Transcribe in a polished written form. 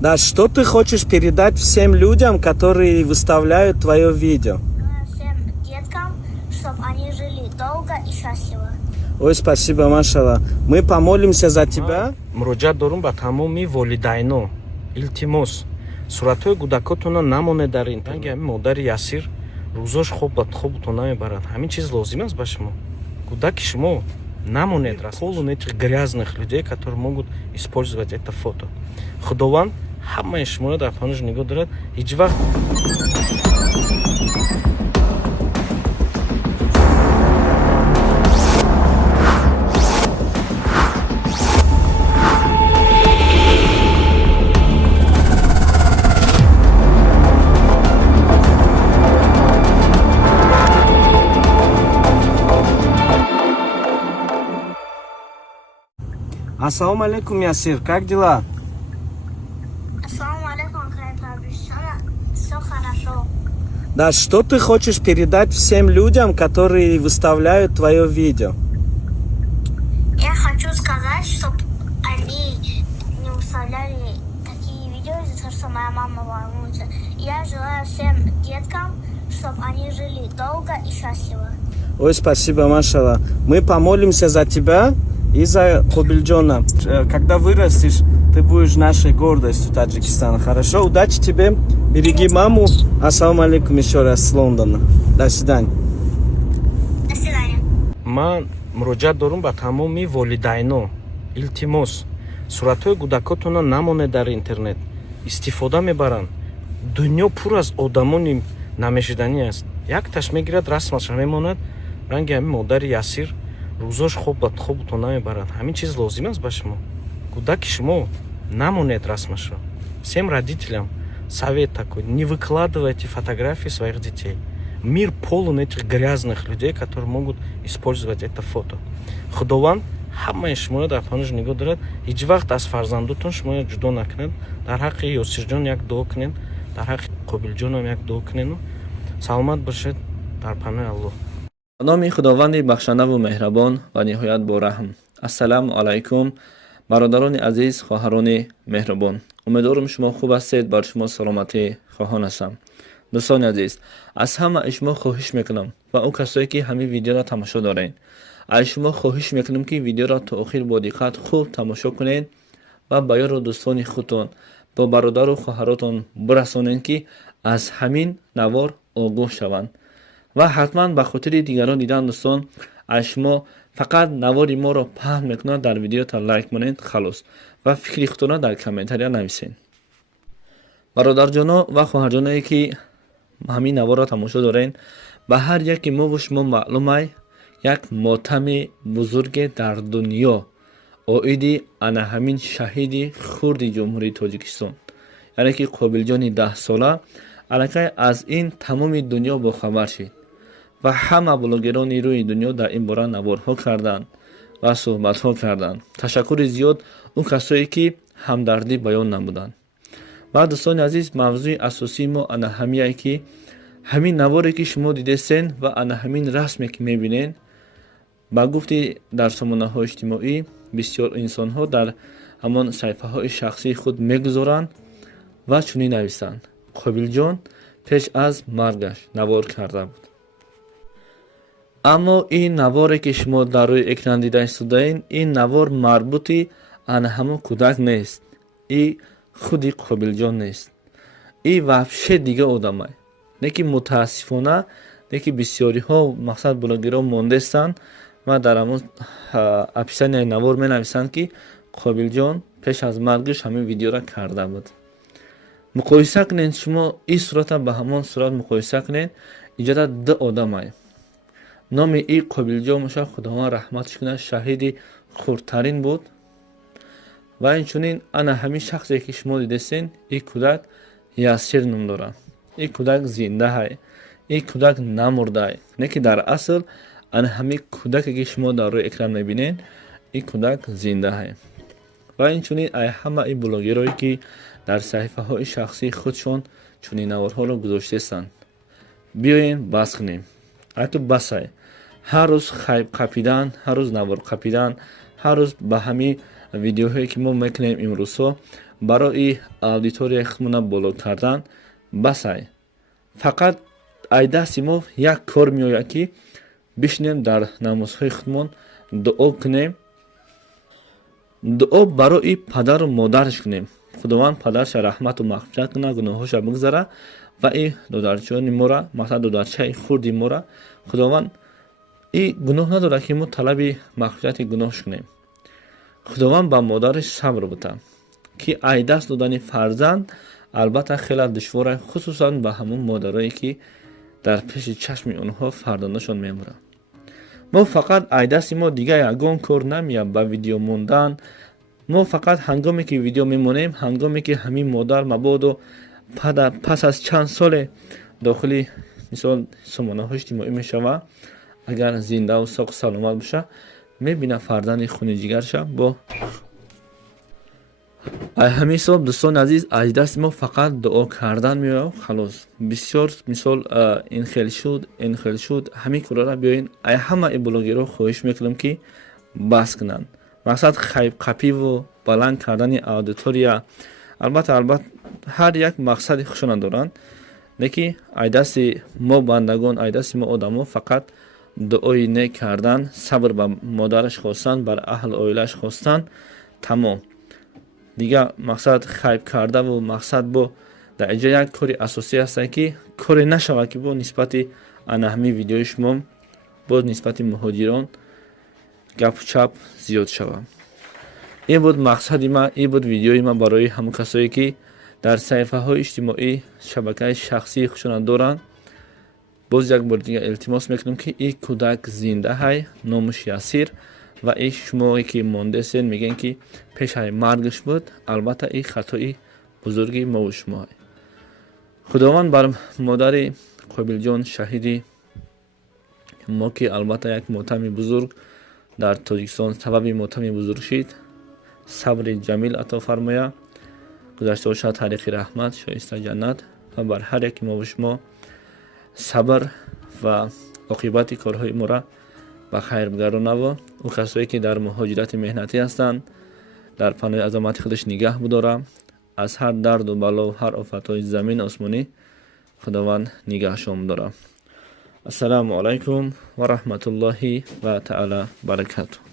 Да, что ты хочешь передать всем людям, которые выставляют твое видео? Всем деткам, чтобы они жили долго и счастливо. Ой, спасибо, машалла. Мы помолимся за тебя. Муроҷиат дорум ба тамоми волидайно. Илтимос. Суратҳои кӯдакотонро намонед дар интернет. Ҳамин модари Ясир рӯзош хобутон намебарад. Ҳамин чиз лозим аст ба шумо. Кӯдаки шумо намонед полон этих грязных людей, которые могут использовать это фото. Худованд ҳамаи шуморо дар панош нигоҳ дорад. Ҳеҷ вақт Ассаламу алейкум, Ясир, как дела? Ассаламу алейкум, все хорошо. Да, что ты хочешь передать всем людям, которые выставляют твое видео? Я хочу сказать, чтобы они не выставляли такие видео, из-за того, что моя мама волнуется. Я желаю всем деткам, чтобы они жили долго и счастливо. Ой, спасибо, машалла. Мы помолимся за тебя и за Кобилджона. Когда вырастешь, ты будешь нашей гордостью Таджикистана. Хорошо? Удачи тебе. Береги маму. Ассаламу алейкум еще раз с Лондона. До свидания. До свидания. Ман муроҷиат дорум ба тамоми волидайно. Илтимос. Суратҳои кӯдакотонро намонед дар интернет. Истифода мебаранд. Дунё пур аз одамони намешиданӣ аст. Якташ мегирад, расмаш мемонад. Ранги ҳамин модари Ясир рӯзош хобутон намебарад. Ҳамин чиз лозим аст ба шумо. Кӯдаки шумо намонед расмашро. Всем родителям совет такой: не выкладывайте фотографии своих детей. Мир полон этих грязных людей, которые могут использовать это фото. Худованд ҳамаи шуморо дар панош нигоҳ дорад. Ҳеҷ вақт аз фарзандотон шуморо ҷудо накунед. Дар ҳаққи Ёсирҷон як дуо кунед, дар ҳаққи Қобилҷонам як дуо кунед. Саломат бошед дар паноҳи Аллоҳ. به نام خداوند بخشنده و مهربان و نهایت با رحم. السلام علیکم برادران عزیز، خواهران مهربان. امیدوارم شما خوب هستید. بر شما سلامتی خواهان هستم. دوستان عزیز، از همه شما خواهش میکنم و اون کسایی که همین ویدیو را تماشا دارین، از شما خواهش میکنم که ویدیو را تا آخر با دقت خوب تماشا کنید و به یار و دوستان خودتون با برادر و خواهراتون برسانید که از همین نوار آگاه شوند. و حتما به خاطر دیگران دیدن دوستان، از شما فقط نوار ما را پهن میکنند در ویدیو تا لایک کنید خلاص و فکری خودتون در کامنت‌ها نویسین. برادر جانا و خواهر جانایی که همین نوار را تماشا دارین، به هر یکی ما و شما معلومه یک ماتم بزرگ در دنیا عاید انا همین شهید خرد جمهوری تاجیکستان، یعنی که قابلجان 10 ساله الکی از این تمام دنیا با خبر شد و همه بلاگران روی دنیا در این باره نوارها کردند و صحبتها کردند. تشکر زیاد اون کسایی که همدردی بیان نمودند. و دوستان عزیز، موضوع اساسی ما انا همیه که همین نواری که شما دیدین و انا همین رسمی که میبینین، با گفتی در سامانه های اجتماعی بسیار انسان ها در همان صفحه های شخصی خود میگذارند و چنین نویسند: قابلجان پیش از مرگش نوار کرده بود. اما این نواری که شما در روی اکران دیده استودین، این نوار مربوطی ان همون کودک نیست. این خودی قابلجان نیست. این وحشه دیگه آدمه. نه که متاسفانه، نه که بسیاری ها مقصد بلاگرها مانده استند و در همون اپیسان نوار می نویسند که قابلجان پیش از مرگش همین ویدیو را کرده بود. مقایسه کنین، شما این صورت به همان صورت مقایسه کنین، اینجا دو آدمه. نام ای قابلجان میشه، خداوند رحمتش کنه، شهید خردترین بود. و اینچنین انا همین شخصی که شما دیدین، این کودک یاسر نام داره. این کودک زنده های، این کودک نمرده های. نه که در اصل انا همین کودکی که شما در روی اکران میبینین، این کودک زنده های. و اینچنین همه این بلاگرایی که در صحیفه های شخصی خودشون چنین نوارها رو گذاشته هستند. بیاین بس کنیم. حتی بسای هر روز قپیدن، هر روز نوار قپیدن، هر روز به همین ویدیوهایی که ما میکنیم امروزها барои аудиторияи худмона боло кардан басай. фақат ай дасти мо як кор меояд ки бишинем дар намозҳои худмон дуо кунем. дуо барои падару модараш кунем. худованд падарша раҳмату мағфират кунад, гуноҳҳоша бигзара ва и додарчони мора, мақсад додарчаи хурди мора, худованд и гуноҳ надорад ки мо талаби мағфирати гуноҳш кунем. худованд ба модараш сабр бута ки ай даст додани фарзанд албатта хеле душвора, хусусан ба ҳамон модарое ки дар пеши чашми онҳо фарзандашон мемурад. мо фақат ай дасти мо дигар ягон кор намеяд ба видео мондан. мо фақат ҳангоме ки видео мемонем, ҳангоме ки ҳамин модар мабодо пас аз чанд соле дохили мисол сомонаҳои иҷтимоӣ мешава, агар зиндаву соғу саломат боша, мебина фарзанди хуни ҷигарша бо ҳамин соб. дӯстони азиз, аз дасти мо фақат дуо кардан меояд халос. бисёр мисол ин хел шуд, ҳамин корора биёин. ай ҳамаи блогерҳо хоҳиш мекунам ки бас кунанд. мақсад қапиву баланд кардани аудитория. албатта ҳар як мақсади хушона доранд. леки ай дасти мо бандагон, ай дасти мо одамо фақат дуои нек кардан, сабр ба модараш хостан, бар аҳл оилааш хостан, тамом. дигар мақсад хайп кардаву мақсад бо дар иҷо як кори асосӣ ҳастад ки коре нашавад ки бо нисбати ана ҳамин видеои шумо боз нисбати муҳоҷирон гапу чап зиёд шавад. ин буд мақсади ман, ин буд видеои ман барои ҳамон касое ки дар саҳифаҳои иҷтимоӣ шабакаи шахсии худшона доранд. боз як бор дигар илтимос мекунам ки ин кӯдак зинда ҳай, номуш Ясир ва ин шумое ки мондесен мегӯен ки пешаи маргаш буд. албатта ин хатои бузурги мову шумо ҳай. худованд бар модари Қобилҷон шаҳиди мо ки албатта як мотами бузург дар Тоҷикистон сабаби мотами бузург шид, сабри ҷамил ато фармоя, гузашта бошад тариқи раҳмат, шоиста ҷаннат ва бар ҳар яки мо шумо сабр ва оқибати корҳои мора ба хайр бигаронаву ӯ касое ки дар муҳоҷирати меҳнатӣ ҳастанд, дар паноҳи азамати худаш нигаҳ бидора. аз ҳар дарду балову ҳар офатҳои замин осмонӣ худованд нигаҳшон бидора. ассалому алайкум ва раҳматуллоҳи ва таъала баракатуh.